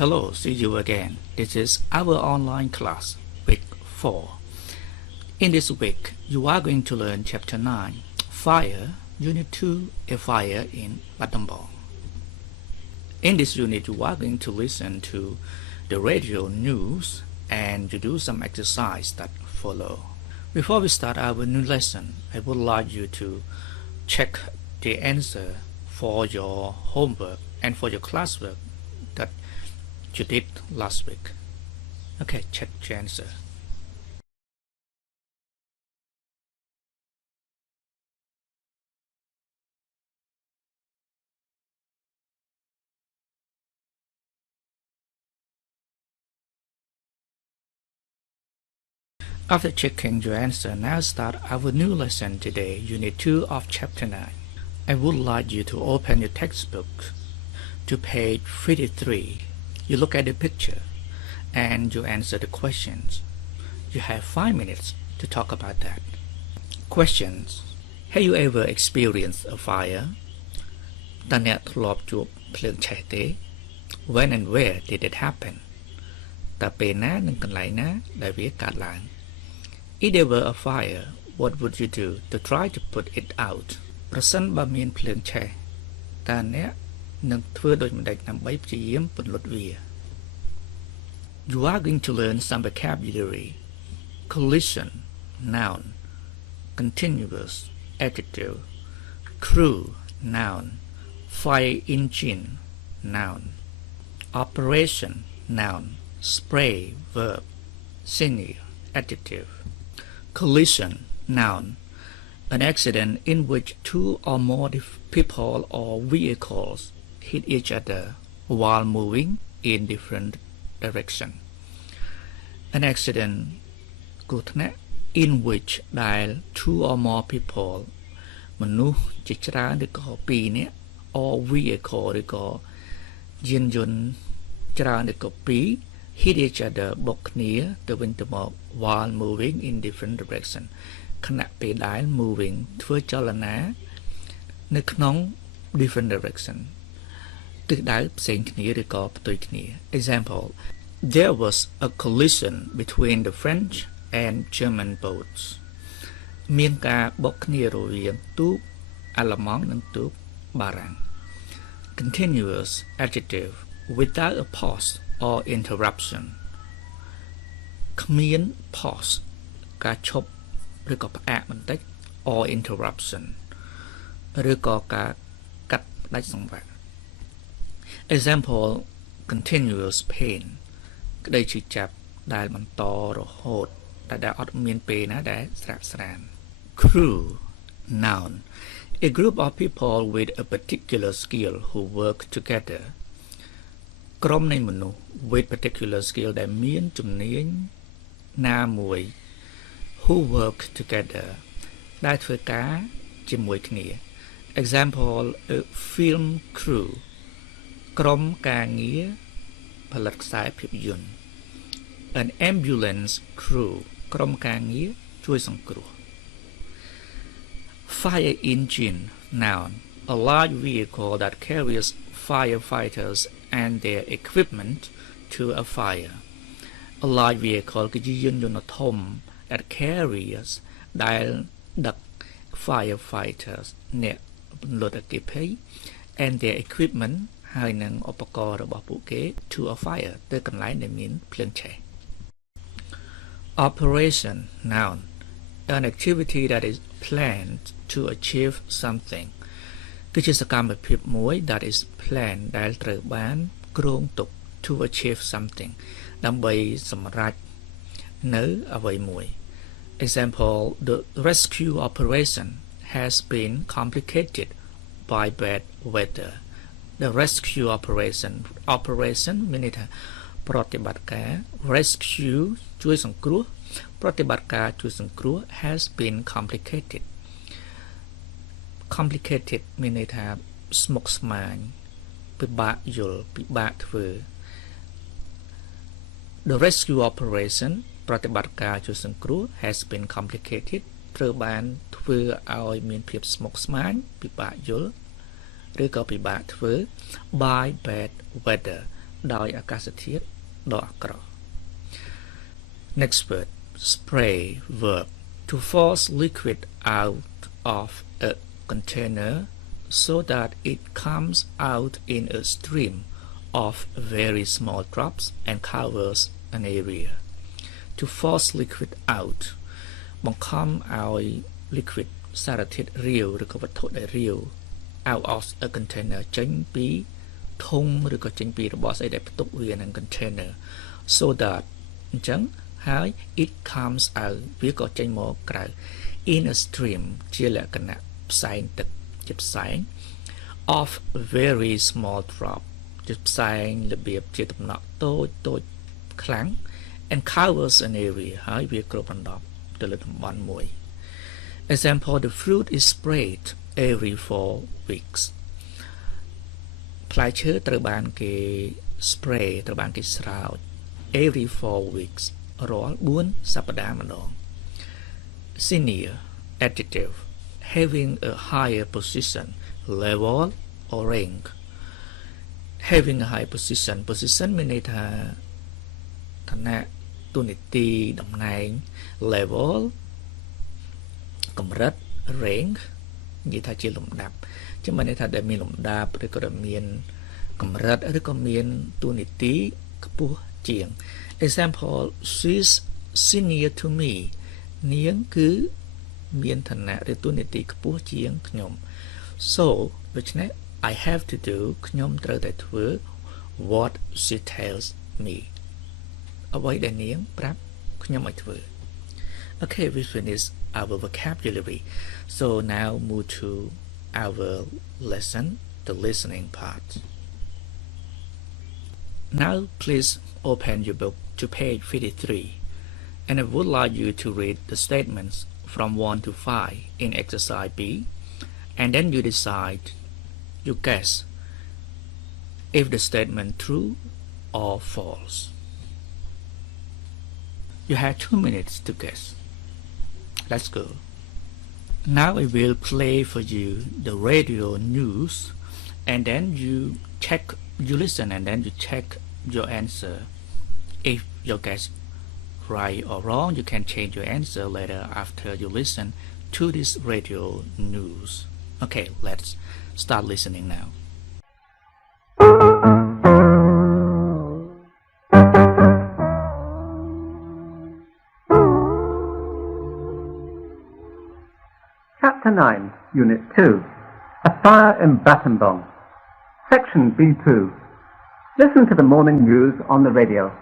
Hello, see you again. This is our online class, Week 4. In this week, you are going to learn Chapter 9, Fire, Unit 2, A Fire in Battambong. In this unit, you are going to listen to the radio news and to do some exercise that follow. Before we start our new lesson, I would like you to check the answer for your homework and for your classwork that you did last week. Okay, check the answer. After checking your answer, now start our new lesson today, Unit 2 of Chapter 9. I would like you to open your textbook to page 53. You look at the picture and you answer the questions. You have 5 minutes to talk about that. Questions. Have you ever experienced a fire? តើអ្នកធ្លាប់ជួបភ្លើងឆេះទេ? When and where did it happen? តើពេលណានិងកន្លែងណាដែលវាកើតឡើង? If there were a fire, what would you do to try to put it out? ប្រសិនបើមានភ្លើងឆេះ តើអ្នកនឹងធ្វើដូចម្តេចដើម្បីព្យាយាមពន្លត់វា? You are going to learn some vocabulary. Collision, noun. Continuous, adjective. Crew, noun. Fire engine, noun. Operation, noun. Spray, verb. Senior, adjective. Collision, noun. An accident in which two or more people or vehicles hit each other while moving in different directions. An accident គ្រោះថ្នាក់ in which ដែល two or more people មនុស្សជាច្រើនឬក៏ពីរនាក់ or vehicle ឬក៏យានយន្តច្រើនឬក៏ពីរ hit each other បុកគ្នាទៅវិញទៅមក while moving in different direction ខណៈពេលដែល moving ធ្វើចលនានៅក្នុង different direction ទិសដៅផ្សេងគ្នាឬក៏ផ្ទុយគ្នា Example There was a collision between the French and German boats មានការបុកគ្នារវាងទូកអាល្លឺម៉ង់និងទូកបារាំង Continuous adjective without a pause or interruption គ្មាន pause ការឈប់ឬក៏ផ្អាកបន្តិច or interruption ឬក៏ការកាត់ផ្ដាច់សង្វាក់ Example continuous pain ក្តីឈឺចាប់ដែលបន្តរហូតដែលអត់មានពេលណាដែលស្រាកស្រាន Crew noun a group of people with a particular skill who work together ក្រុមនៃមនុស្ស with particular skill ដែលមានជំនាញណាមួយ who work together ដែលធ្វើការជាមួយគ្នា Example a film crew ក្រុមការងារផលិតខ្សែភាពយន្ត An ambulance crew ក្រុមការងារជួយសង្គ្រោះ Fire engine noun a large vehicle that carries firefighters and their equipment to a fire a large vehicle គឺជាយានយន្តធំ that carries ដែលដឹក firefighters អ្នកពន្លត់អគ្គិភ័យ and their equipment ហើយនឹងឧបករណ៍របស់ពួកគេ to a fire ទៅកន្លែងដែលមានភ្លើងឆេះ Operation noun an activity that is planned to achieve something គឺជាសកម្មភាពមួយ that is planned ដែលត្រូវបានគ្រោងទុក to achieve something ដើម្បីសម្រេចនៅអ្វីមួយ Example the rescue operation has been complicated by bad weather The rescue operation មានន័យថាប្រតិបត្តិការ rescue ជួយសង្គ្រោះប្រតិបត្តិការជួយសង្គ្រោះ has been complicated មានន័យថាស្មុគស្មាញពិបាកយល់ពិបាកធ្វើ The rescue operation ប្រតិបត្តិការជួយសង្គ្រោះ has been complicated ត្រូវបានធ្វើឲ្យមានភាពស្មុគស្មាញពិបាកយល់ ឬក៏ពិបាកធ្វើ by bad weather ដោយអាកាសធាតុដ៏អាក្រក់ Next word spray verb to force liquid out of a container so that it comes out in a stream of very small drops and covers an area to force liquid out បង្ខំឲ្យ liquid សារធាតុរាវឬក៏វត្ថុដែលរាវ out of a container ចេញពីធុងឬក៏ចេញពីរបស់ស្អីដែលផ្ទុកវានឹង container so that អញ្ចឹងហើយ it comes out វាក៏ចេញមកក្រៅ in a stream ជាលក្ខណៈផ្សែងទឹកជាផ្សែង of very small drop ជាផ្សែងរបៀបជាតំណក់តូចខ្លាំង and covers an area ហើយវាគ្របដណ្ដប់ទៅលើតំបន់មួយ Example the fruit is sprayed every 4 weeks ផ្លែឈើត្រូវបានគេ spray ត្រូវបានគេស្រោច every 4 weeks រាល់4សប្តាហ៍ម្ដង Senior adjective having a higher position level or rank having a high position មានន័យថាឋានៈតួនាទីតំណែង level កម្រិត rank និយាយថាជាលំដាប់ចឹងមានន័យថាដែលមានលំដាប់ឬក៏ដែលមានកម្រិតឬក៏មានតួនាទីខ្ពស់ជាង Example she's senior to me នាងគឺមានឋានៈឬតួនាទីខ្ពស់ជាងខ្ញុំ So ដូច្នេះ I have to do ខ្ញុំត្រូវតែធ្វើ what she tells me អ្វីដែលនាងប្រាប់ខ្ញុំឲ្យធ្វើ Okay, we finish our vocabulary. So now move to our lesson, the listening part. Now please open your book to page 53, and I would like you to read the statements from 1 to 5 in exercise B, and then you decide, you guess if the statement true or false. You have 2 minutes to guess. Let's go. Now I will play for you the radio news, and then you listen, and then you check your answer. If your guess right or wrong, you can change your answer later after you listen to this radio news. Okay, let's start listening now. Chapter 9, Unit 2, A Fire in Battambong. Section B2. Listen to the morning news on the radio.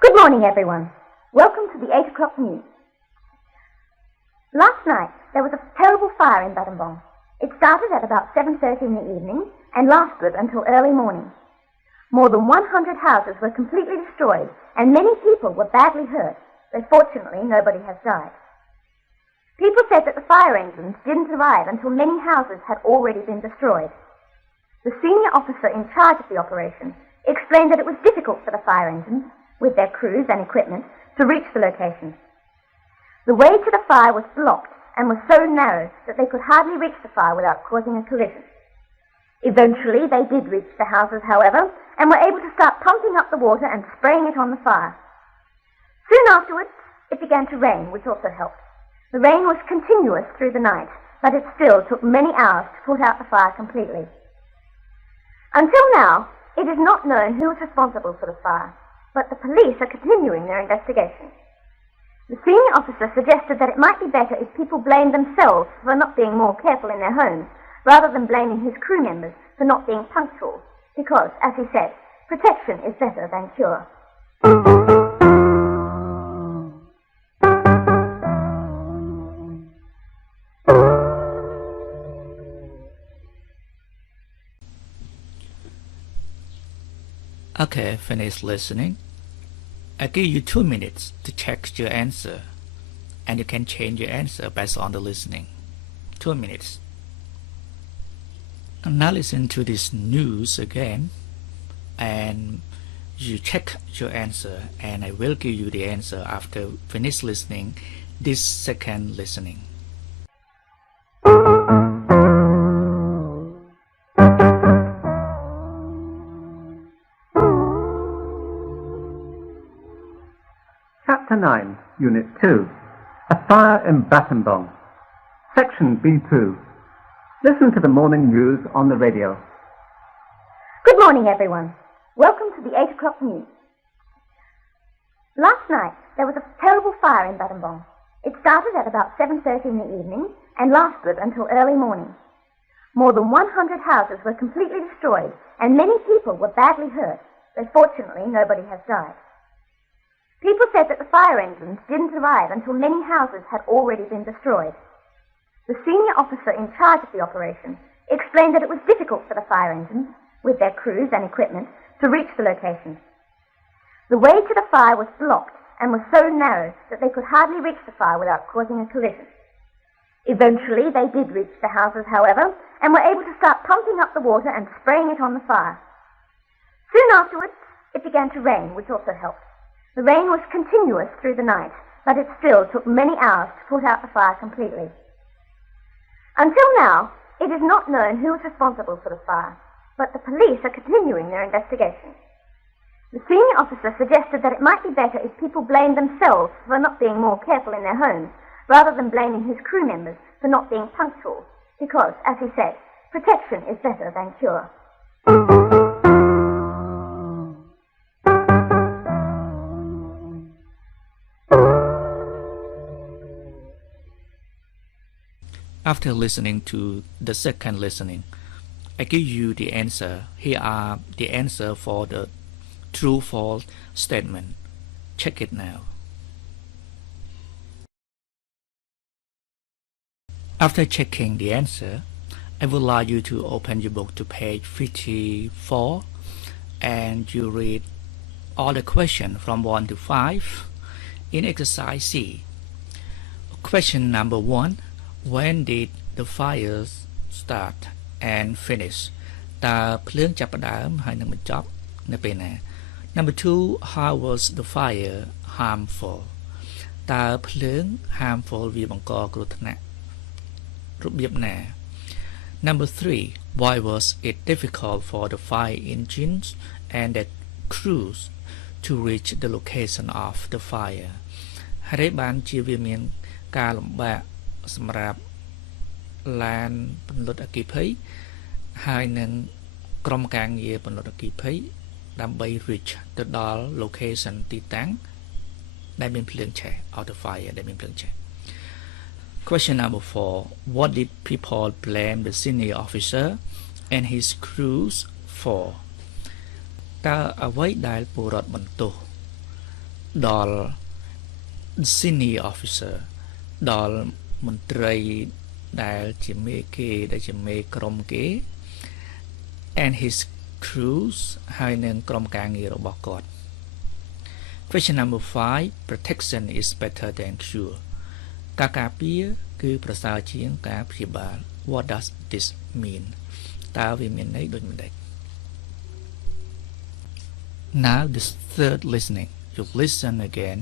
Good morning, everyone. Welcome to the 8 o'clock news. Last night, there was a terrible fire in Battambong. It started at about 7:30 in the evening and lasted until early morning. More than 100 houses were completely destroyed and many people were badly hurt, though fortunately nobody has died. People said that the fire engines didn't arrive until many houses had already been destroyed. The senior officer in charge of the operation explained that it was difficult for the fire engines, with their crews and equipment, to reach the location. The way to the fire was blocked and was so narrow that they could hardly reach the fire without causing a collision. Eventually they did reach the houses, however, and were able to start pumping up the water and spraying it on the fire. Soon afterwards, it began to rain, which also helped. The rain was continuous through the night, but it still took many hours to put out the fire completely. Until now, it is not known who was responsible for the fire, but the police are continuing their investigation. The senior officer suggested that it might be better if people blamed themselves for not being more careful in their homes, rather than blaming his crew members for not being punctual, because, as he said, protection is better than cure. Okay, finish listening. I give you 2 minutes to check your answer, and you can change your answer based on the listening. 2 minutes. And now listen to this news again, and you check your answer, and I will give you the answer after finish listening this second listening. 9, Unit 2, A Fire in Battambong. Section B2. Listen to the morning news on the radio. Good morning, everyone. Welcome to the 8 o'clock news. Last night, there was a terrible fire in Battambong. It started at about 7:30 in the evening and lasted until early morning. More than 100 houses were completely destroyed and many people were badly hurt, though fortunately nobody has died. People said that the fire engines didn't arrive until many houses had already been destroyed. The senior officer in charge of the operation explained that it was difficult for the fire engines, with their crews and equipment, to reach the location. The way to the fire was blocked and was so narrow that they could hardly reach the fire without causing a collision. Eventually they did reach the houses, however, and were able to start pumping up the water and spraying it on the fire. Soon afterwards, it began to rain, which also helped. The rain was continuous through the night, but it still took many hours to put out the fire completely. Until now, it is not known who was responsible for the fire, but the police are continuing their investigation. The senior officer suggested that it might be better if people blamed themselves for not being more careful in their homes, rather than blaming his crew members for not being punctual, because, as he said, protection is better than cure. After listening to the second listening, I give you the answer. Here are the answer for the true-false statement. Check it now. After checking the answer, I would like you to open your book to page 54 and you read all the questions from 1 to 5 in exercise C. Question number 1. When did the fire start and finish? តើភ្លើងចាប់ផ្ដើមហើយនឹងបញ្ចប់នៅពេលណា? Number 2. How was the fire harmful? តើភ្លើង harmful វាបង្កគ្រោះថ្នាក់របៀបណា? Number 3. Why was it difficult for the fire engines and the crews to reach the location of the fire? ហើយបានជាវាមានការលំបាកសម្រាប់ឡានពន្លត់អគ្គិភ័យហើយនឹងក្រុមការងារពន្លត់អគ្គិភ័យដើម្បី reach ទៅដល់ location ទីតាំងដែលមានភ្លើងឆេះ out of fire ដែលមានភ្លើងឆេះ. Question number 4. What did people blame the senior officer and his crews for? តើអ្វីដែលពលរដ្ឋបន្ទោសដល់ senior officer ដល់មន្ត្រីដែលជាមេគេដែលជាមេក្រុមគេ and his crews ហើយនឹងក្រុមការងាររបស់គាត់. Question number 5. Protection is better than cure. ការការពារគឺប្រសើរជាងការព្យាបាល. What does this mean? តើវាមានន័យដូចម៉េច? Now the third listening. You listen again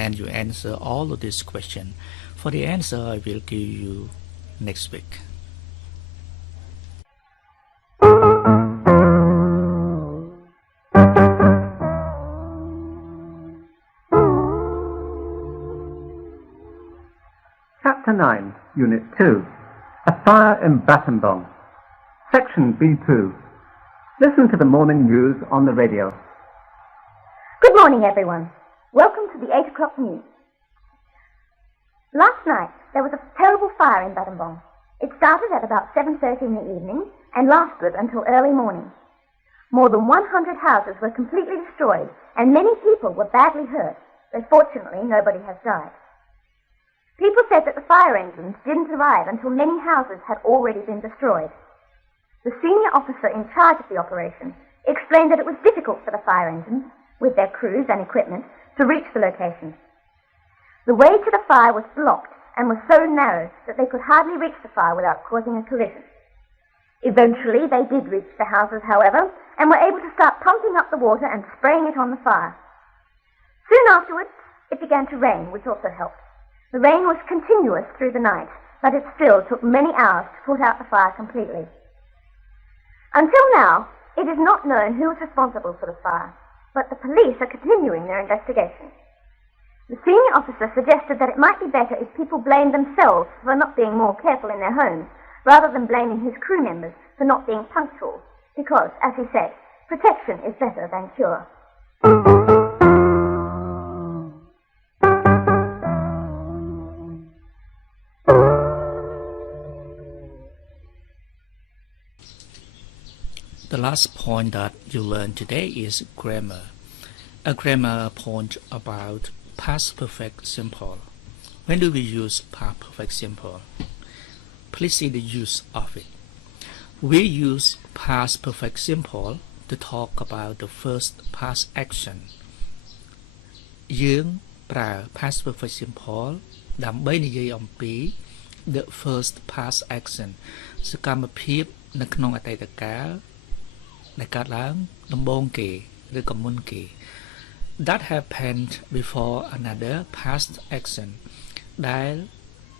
and you answer all of these questions. For the answer, I will give you next week. Chapter 9, Unit 2, A Fire in Battambong. Section B2. Listen to the morning news on the radio. Good morning, everyone. Welcome to the 8 o'clock news. Last night, there was a terrible fire in Battambong. It started at about 7:30 in the evening and lasted until early morning. More than 100 houses were completely destroyed and many people were badly hurt, though fortunately nobody has died. People said that the fire engines didn't arrive until many houses had already been destroyed. The senior officer in charge of the operation explained that it was difficult for the fire engines, with their crews and equipment, to reach the location. The way to the fire was blocked and was so narrow that they could hardly reach the fire without causing a collision. Eventually they did reach the houses, however, and were able to start pumping up the water and spraying it on the fire. Soon afterwards, it began to rain, which also helped. The rain was continuous through the night, but it still took many hours to put out the fire completely. Until now, it is not known who was responsible for the fire, but the police are continuing their investigation. The senior officer suggested that it might be better if people blamed themselves for not being more careful in their homes, rather than blaming his crew members for not being punctual, because, as he said, protection is better than cure. The last point that you learn today is grammar. A grammar point about past perfect simple. When do we use past perfect simple? Please see the use of it. We use past perfect simple to talk about the first past action. យើងប្រើ past perfect simple ដើម្បីនិយាយអំពី the first past action សកម្មភាពនៅក្នុងអតីតកាលដែលកើតឡើងដំបូងគេឬក៏មុនគេ that happened before another past action ដែល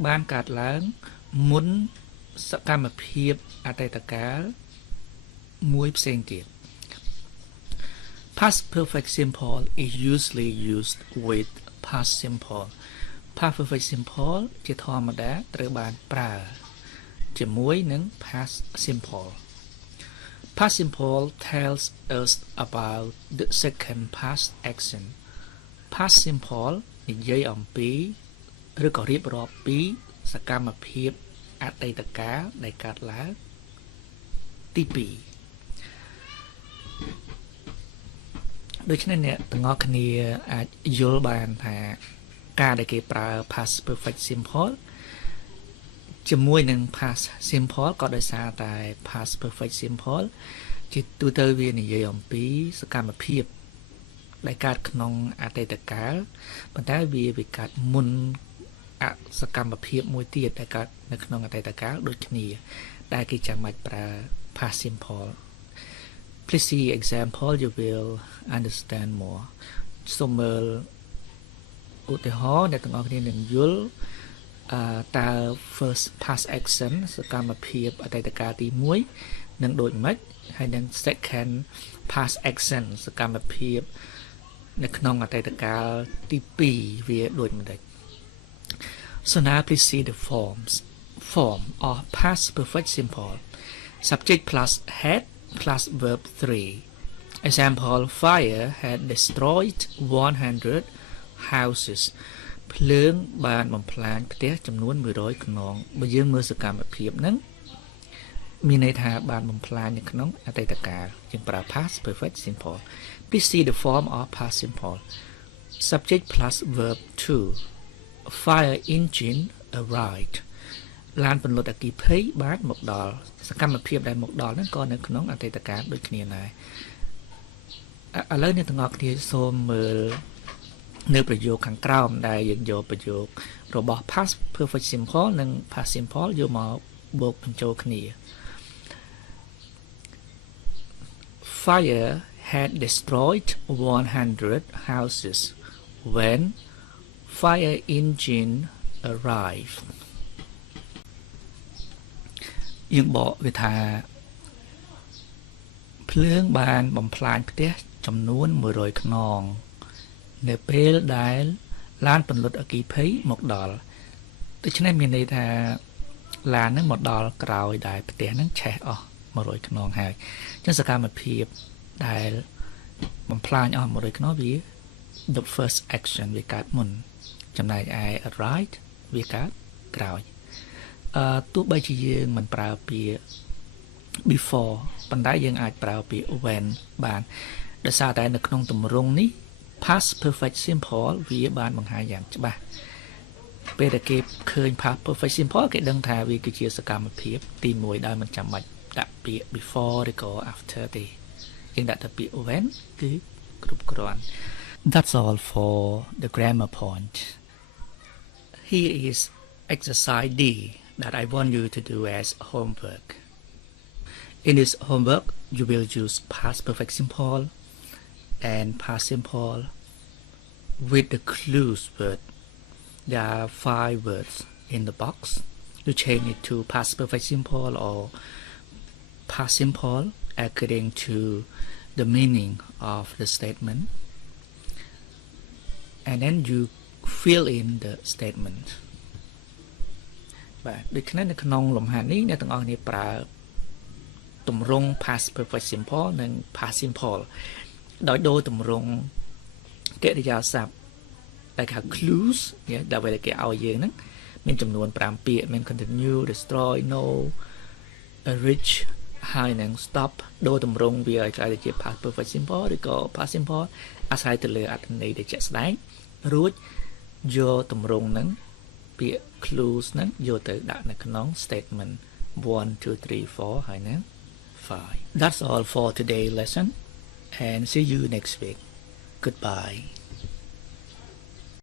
បានកើតឡើងមុនសកម្មភាពអតីតកាលមួយផ្សេងទៀត Past perfect simple is usually used with past simple. Past perfect simple ជាធម្មតាត្រូវបានប្រើជាមួយនឹង past simple. Past simple tells us about the second past action. Past simple និយាយអំពីឬក៏រៀបរាប់ពីសកម្មភាពអតីតកាលដែលកើតឡើងទី2 ដូច្នេះអ្នកទាំងអស់គ្នាអាចយល់បានថាការដែលគេប្រើ past perfect simple ជាមួយនឹង past simple ក៏ដោយសារតែ past perfect simple ជាទូទៅវានិយាយអំពីសកម្មភាពដែលកើតក្នុងអតីតកាលប៉ុន្តែវាកើតមុនសកម្មភាពមួយទៀតដែលកើតនៅក្នុងអតីតកាលដូចគ្នាដែលគេចាំបាច់ប្រើ past simple. Please see example, you will understand more. សូមមើលឧទាហរណ៍ដែលទាំងអស់គ្នានឹងយល់តើ first past action សកម្មភាពអតីតកាលទី1នឹងដូចម៉េចហើយនឹង second past action សកម្មភាពនៅក្នុងអតីតកាលទី2វាដូចម៉េច So now please see the form of past perfect simple. Subject plus had plus verb 3. Example, fire had destroyed 100 houses. ភ្លើងបានបំផ្លាញផ្ទះចំនួន100ខ្នងបើយើងមើលសកម្មភាពហ្នឹងមានន័យថាបានបំផ្លាញនៅក្នុងអតីតកាលយើងប្រើ past perfect simple. Please see the form of past simple. Subject plus verb 2. Fire engine arrived. ឡានពន្លត់អគ្គិភ័យបានមកដល់សកម្មភាពដែលមកដល់ហ្នឹងក៏នៅក្នុងអតីតកាលដូចគ្នាដែរឥឡូវអ្នកទាំងអស់គ្នាសូមមើលនៅប្រយោគខាងក្រោមដែលយើងយកប្រយោគរបស់ past perfect simple និង past simple យកមកបូកបញ្ចូលគ្នា Fire had destroyed 100 houses when fire engine arrived. យើងបកវាថាភ្លើងបានបំផ្លាញផ្ទះចំនួន100ខ្នងនៅពេលដែលឡានពន្លត់អគ្គិភ័យមកដល់ដូច្នេះមានន័យថាឡានហ្នឹងមកដល់ក្រោយដែលផ្ទះហ្នឹងឆេះអស់100ខ្នងហើយអញ្ចឹងសកម្មភាពដែលបំផ្លាញអស់100ខ្នងវា the first action វាកើតមុនចំណែកឯ right វាកើតក្រោយទោះបីជាយើងមិនប្រើពាក្យ before ប៉ុន្តែយើងអាចប្រើពាក្យ when បានដោយសារតែនៅក្នុងទម្រង់នេះ past perfect simple វាបានបង្ហាញយ៉ាងច្បាស់ពេលដែលគេឃើញ past perfect simple គេដឹងថាវាគឺជាសកម្មភាពទី1ដោយមិនចាំបាច់ដាក់ពាក្យ before ឬក៏ after ទេយើងដាក់តែពាក្យ when គឺគ្រប់គ្រាន់ That's all for the grammar point. Here is exercise D that I want you to do as homework. In this homework, you will use past perfect simple and past simple with the clues word. There are 5 words in the box. You change it to past perfect simple or past simple according to the meaning of the statement. And then you fill in the statement បាទដូចគ្នានៅក្នុងលំហាត់នេះអ្នកទាំងអស់គ្នាប្រើទម្រង់ past perfect simple និង past simple ដោយដូរទម្រង់កិរិយាសព្ទដែលគេហៅ clues ដែលគេឲ្យយើងហ្នឹងមានចំនួន5ពាក្យមាន continue destroy know reach ហើយនឹង stop ដូរទម្រង់វាឲ្យក្លាយទៅជា past perfect simple ឬក៏ past simple អាស្រ័យទៅលើអត្ថន័យដែលជាក់ស្ដែងរួចយកទម្រង់ហ្នឹងពាក្យ clues ហ្នឹងយកទៅដាក់នៅក្នុង statement 1 2 3 4ហើយនឹង 5 That's all for today's lesson and see you next week. Goodbye.